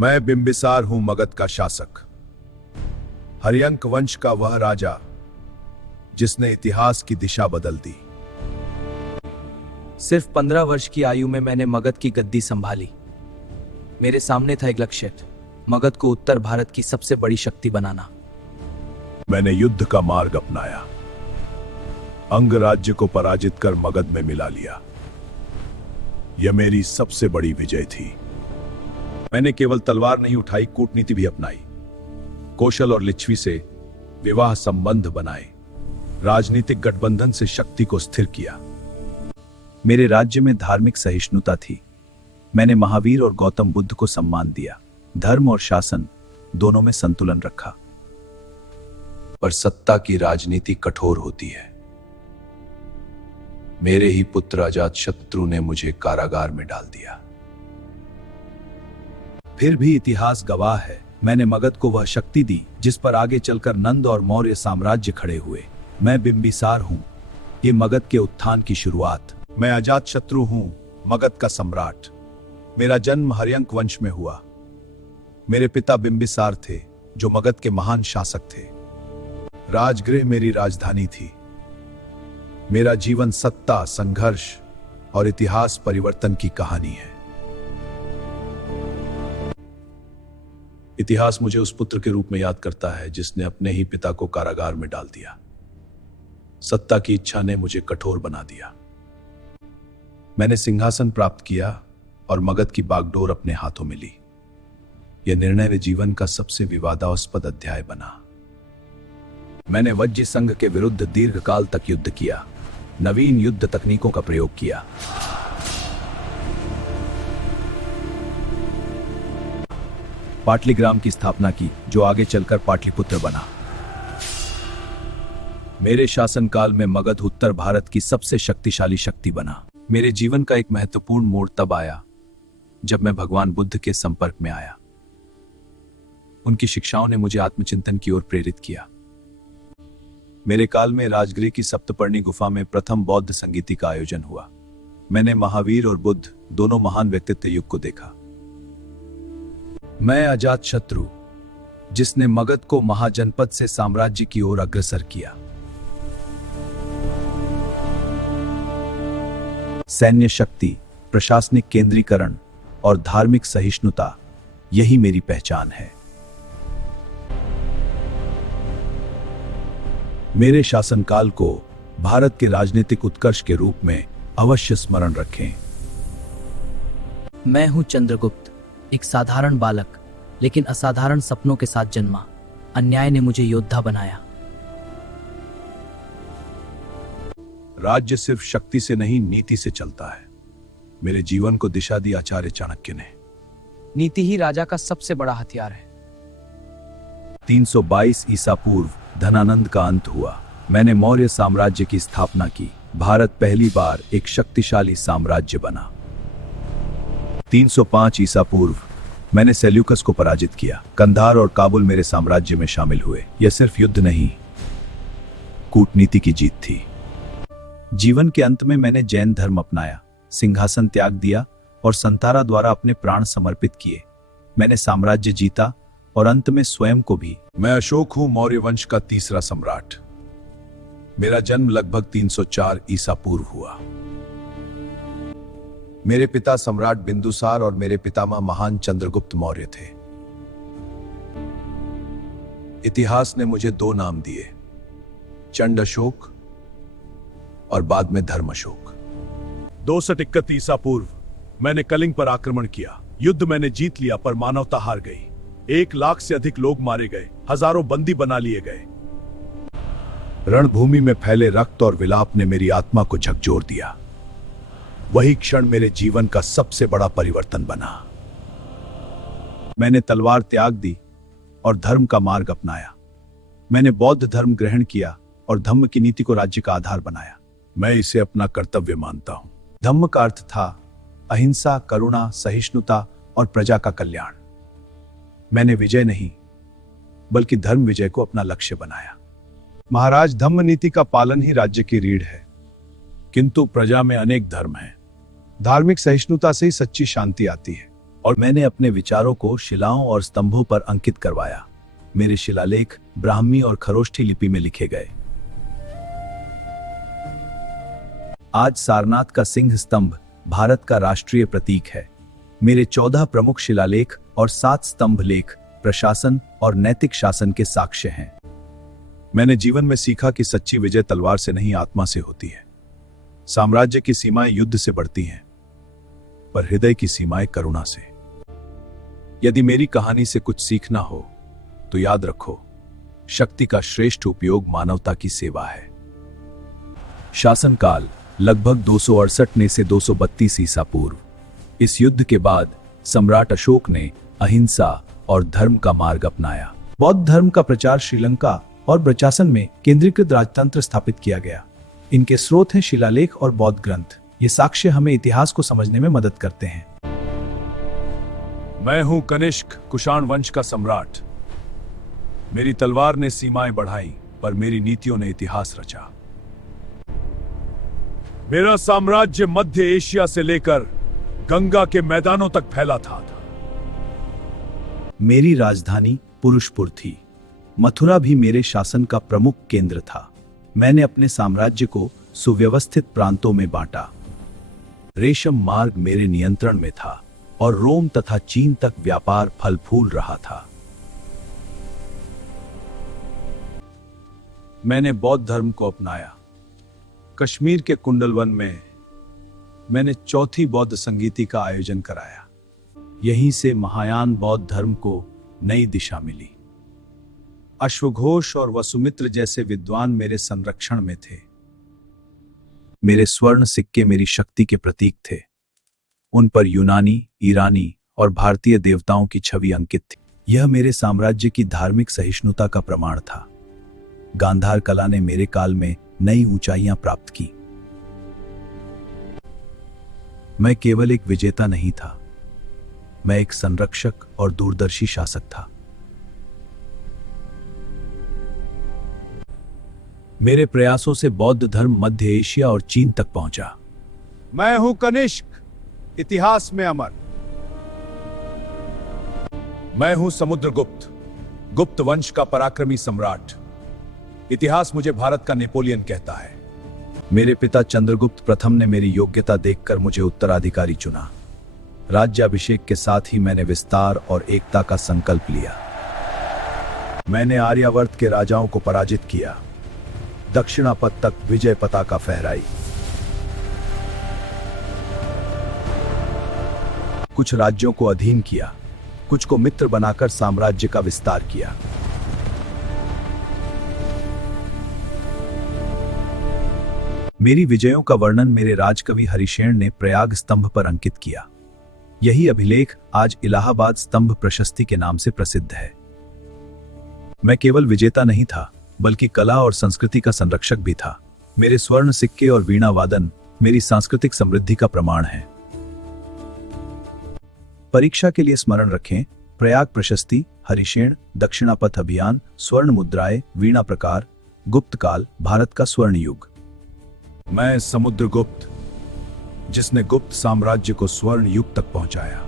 मैं बिंबिसार हूं, मगध का शासक, हर्यंक वंश का वह राजा जिसने इतिहास की दिशा बदल दी। सिर्फ 15 वर्ष की आयु में मैंने मगध की गद्दी संभाली। मेरे सामने था एक लक्ष्य, मगध को उत्तर भारत की सबसे बड़ी शक्ति बनाना। मैंने युद्ध का मार्ग अपनाया, अंग राज्य को पराजित कर मगध में मिला लिया। यह मेरी सबसे बड़ी विजय थी। मैंने केवल तलवार नहीं उठाई, कूटनीति भी अपनाई। कौशल और लिच्छवी से विवाह संबंध बनाए, राजनीतिक गठबंधन से शक्ति को स्थिर किया। मेरे राज्य में धार्मिक सहिष्णुता थी। मैंने महावीर और गौतम बुद्ध को सम्मान दिया। धर्म और शासन दोनों में संतुलन रखा। पर सत्ता की राजनीति कठोर होती है। मेरे ही पुत्र अजातशत्रु ने मुझे कारागार में डाल दिया। फिर भी इतिहास गवाह है, मैंने मगध को वह शक्ति दी जिस पर आगे चलकर नंद और मौर्य साम्राज्य खड़े हुए। मैं बिंबिसार हूं, ये मगध के उत्थान की शुरुआत। मैं अजातशत्रु हूं, मगध का सम्राट। मेरा जन्म हर्यंक वंश में हुआ। मेरे पिता बिंबिसार थे, जो मगध के महान शासक थे। राजगृह मेरी राजधानी थी। मेरा जीवन सत्ता, संघर्ष और इतिहास परिवर्तन की कहानी है। इतिहास मुझे उस पुत्र के रूप में याद करता है जिसने अपने ही पिता को कारागार में डाल दिया। सत्ता की इच्छा ने मुझे कठोर बना दिया। मैंने सिंहासन प्राप्त किया और मगध की बागडोर अपने हाथों में ली। यह निर्णय मेरे जीवन का सबसे विवादास्पद अध्याय बना। मैंने वज्र संघ के विरुद्ध दीर्घकाल तक युद्ध किया, नवीन युद्ध तकनीकों का प्रयोग किया। पाटलिग्राम की स्थापना की, जो आगे चलकर पाटलिपुत्र बना। मेरे शासनकाल में मगध उत्तर भारत की सबसे शक्तिशाली शक्ति बना। मेरे जीवन का एक महत्वपूर्ण मोड़ तब आया जब मैं भगवान बुद्ध के संपर्क में आया। उनकी शिक्षाओं ने मुझे आत्मचिंतन की ओर प्रेरित किया। मेरे काल में राजगृह की सप्तपर्णी गुफा में प्रथम बौद्ध संगीति का आयोजन हुआ। मैंने महावीर और बुद्ध दोनों महान व्यक्तित्व युग को देखा। मैं अजातशत्रु, जिसने मगध को महाजनपद से साम्राज्य की ओर अग्रसर किया। सैन्य शक्ति, प्रशासनिक केंद्रीकरण और धार्मिक सहिष्णुता, यही मेरी पहचान है। मेरे शासनकाल को भारत के राजनीतिक उत्कर्ष के रूप में अवश्य स्मरण रखें। मैं हूं चंद्रगुप्त, एक साधारण बालक, लेकिन असाधारण सपनों के साथ जन्मा। अन्याय ने मुझे योद्धा बनाया। राज्य सिर्फ शक्ति से नहीं, नीति से चलता है। मेरे जीवन को दिशा दी आचार्य चाणक्य ने। नीति ही राजा का सबसे बड़ा हथियार है। 322 ईसा पूर्व धनानंद का अंत हुआ। मैंने मौर्य साम्राज्य की स्थापना की। भारत पहली बार एक शक्तिशाली साम्राज्य बना। 305 ईसा पूर्व मैंने सेल्यूकस को पराजित किया। कंधार और काबुल मेरे साम्राज्य में शामिल हुए। यह सिर्फ युद्ध नहीं, कूटनीति की जीत थी। जीवन के अंत में मैंने जैन धर्म अपनाया, सिंहासन त्याग दिया और संतारा द्वारा अपने प्राण समर्पित किए। मैंने साम्राज्य जीता और अंत में स्वयं को भी। मैं अशोक हूं, मौर्य वंश का तीसरा सम्राट। मेरा जन्म लगभग 304 ईसा पूर्व हुआ। मेरे पिता सम्राट बिंदुसार और मेरे पितामह महान चंद्रगुप्त मौर्य थे। इतिहास ने मुझे दो नाम दिए, चंड अशोक और बाद में धर्म अशोक। 231 ईसा पूर्व मैंने कलिंग पर आक्रमण किया। युद्ध मैंने जीत लिया, पर मानवता हार गई। 1 लाख से अधिक लोग मारे गए, हजारों बंदी बना लिए गए। रणभूमि में फैले रक्त और विलाप ने मेरी आत्मा को झकझोर दिया। वही क्षण मेरे जीवन का सबसे बड़ा परिवर्तन बना। मैंने तलवार त्याग दी और धर्म का मार्ग अपनाया। मैंने बौद्ध धर्म ग्रहण किया और धम्म की नीति को राज्य का आधार बनाया। मैं इसे अपना कर्तव्य मानता हूं। धम्म का अर्थ था अहिंसा, करुणा, सहिष्णुता और प्रजा का कल्याण। मैंने विजय नहीं, बल्कि धर्म विजय को अपना लक्ष्य बनाया। महाराज, धम्म नीति का पालन ही राज्य की रीढ़ है, किंतु प्रजा में अनेक धर्म हैं। धार्मिक सहिष्णुता से ही सच्ची शांति आती है। और मैंने अपने विचारों को शिलाओं और स्तंभों पर अंकित करवाया। मेरे शिलालेख ब्राह्मी और खरोष्ठी लिपि में लिखे गए। आज सारनाथ का सिंह स्तंभ भारत का राष्ट्रीय प्रतीक है। मेरे 14 प्रमुख शिलालेख और 7 स्तंभ लेख प्रशासन और नैतिक शासन के साक्ष्य हैं। मैंने जीवन में सीखा कि सच्ची विजय तलवार से नहीं, आत्मा से होती है। साम्राज्य की सीमाएं युद्ध से बढ़ती हैं, पर हृदय की सीमाएं करुणा से। यदि मेरी कहानी से कुछ सीखना हो तो याद रखो, शक्ति का श्रेष्ठ उपयोग मानवता की सेवा है। शासनकाल लगभग 268 से 232 ईसा पूर्व। इस युद्ध के बाद सम्राट अशोक ने अहिंसा और धर्म का मार्ग अपनाया। बौद्ध धर्म का प्रचार श्रीलंका और ब्रजासन में केंद्रीकृत राजतंत्र स्थापित किया गया। इनके स्रोत हैं शिलालेख और बौद्ध ग्रंथ। ये साक्ष्य हमें इतिहास को समझने में मदद करते हैं। मैं हूं कनिष्क, कुषाण वंश का सम्राट। मेरी तलवार ने सीमाएं बढ़ाई, पर मेरी नीतियों ने इतिहास रचा। मेरा साम्राज्य मध्य एशिया से लेकर गंगा के मैदानों तक फैला था। मेरी राजधानी पुरुषपुर थी। मथुरा भी मेरे शासन का प्रमुख केंद्र था। मैंने अपने साम्राज्य को सुव्यवस्थित प्रांतों में बांटा। रेशम मार्ग मेरे नियंत्रण में था और रोम तथा चीन तक व्यापार फल फूल रहा था। मैंने बौद्ध धर्म को अपनाया। कश्मीर के कुंडलवन में मैंने चौथी बौद्ध संगीति का आयोजन कराया। यहीं से महायान बौद्ध धर्म को नई दिशा मिली। अश्वघोष और वसुमित्र जैसे विद्वान मेरे संरक्षण में थे। मेरे स्वर्ण सिक्के मेरी शक्ति के प्रतीक थे। उन पर यूनानी, ईरानी और भारतीय देवताओं की छवि अंकित थी। यह मेरे साम्राज्य की धार्मिक सहिष्णुता का प्रमाण था। गांधार कला ने मेरे काल में नई ऊंचाइयां प्राप्त की। मैं केवल एक विजेता नहीं था, मैं एक संरक्षक और दूरदर्शी शासक था। मेरे प्रयासों से बौद्ध धर्म मध्य एशिया और चीन तक पहुंचा। मैं हूं कनिष्क, इतिहास में अमर। मैं हूं समुद्रगुप्त, गुप्त वंश का पराक्रमी सम्राट। इतिहास मुझे भारत का नेपोलियन कहता है। मेरे पिता चंद्रगुप्त प्रथम ने मेरी योग्यता देखकर मुझे उत्तराधिकारी चुना। राज्याभिषेक के साथ ही मैंने विस्तार और एकता का संकल्प लिया। मैंने आर्यावर्त के राजाओं को पराजित किया, दक्षिणापथ तक विजय पताका फहराई। कुछ राज्यों को अधीन किया, कुछ को मित्र बनाकर साम्राज्य का विस्तार किया। मेरी विजयों का वर्णन मेरे राजकवि हरिशेन ने प्रयाग स्तंभ पर अंकित किया। यही अभिलेख आज इलाहाबाद स्तंभ प्रशस्ति के नाम से प्रसिद्ध है। मैं केवल विजेता नहीं था, बल्कि कला और संस्कृति का संरक्षक भी था। मेरे स्वर्ण सिक्के और वीणा वादन मेरी सांस्कृतिक समृद्धि का प्रमाण है। परीक्षा के लिए स्मरण रखें: प्रयाग प्रशस्ति, हरिशेन, दक्षिणापथ अभियान, स्वर्ण मुद्राएं, वीणा प्रकार, गुप्त काल, भारत का स्वर्ण युग। मैं समुद्रगुप्त, जिसने गुप्त साम्राज्य को स्वर्ण युग तक पहुंचाया।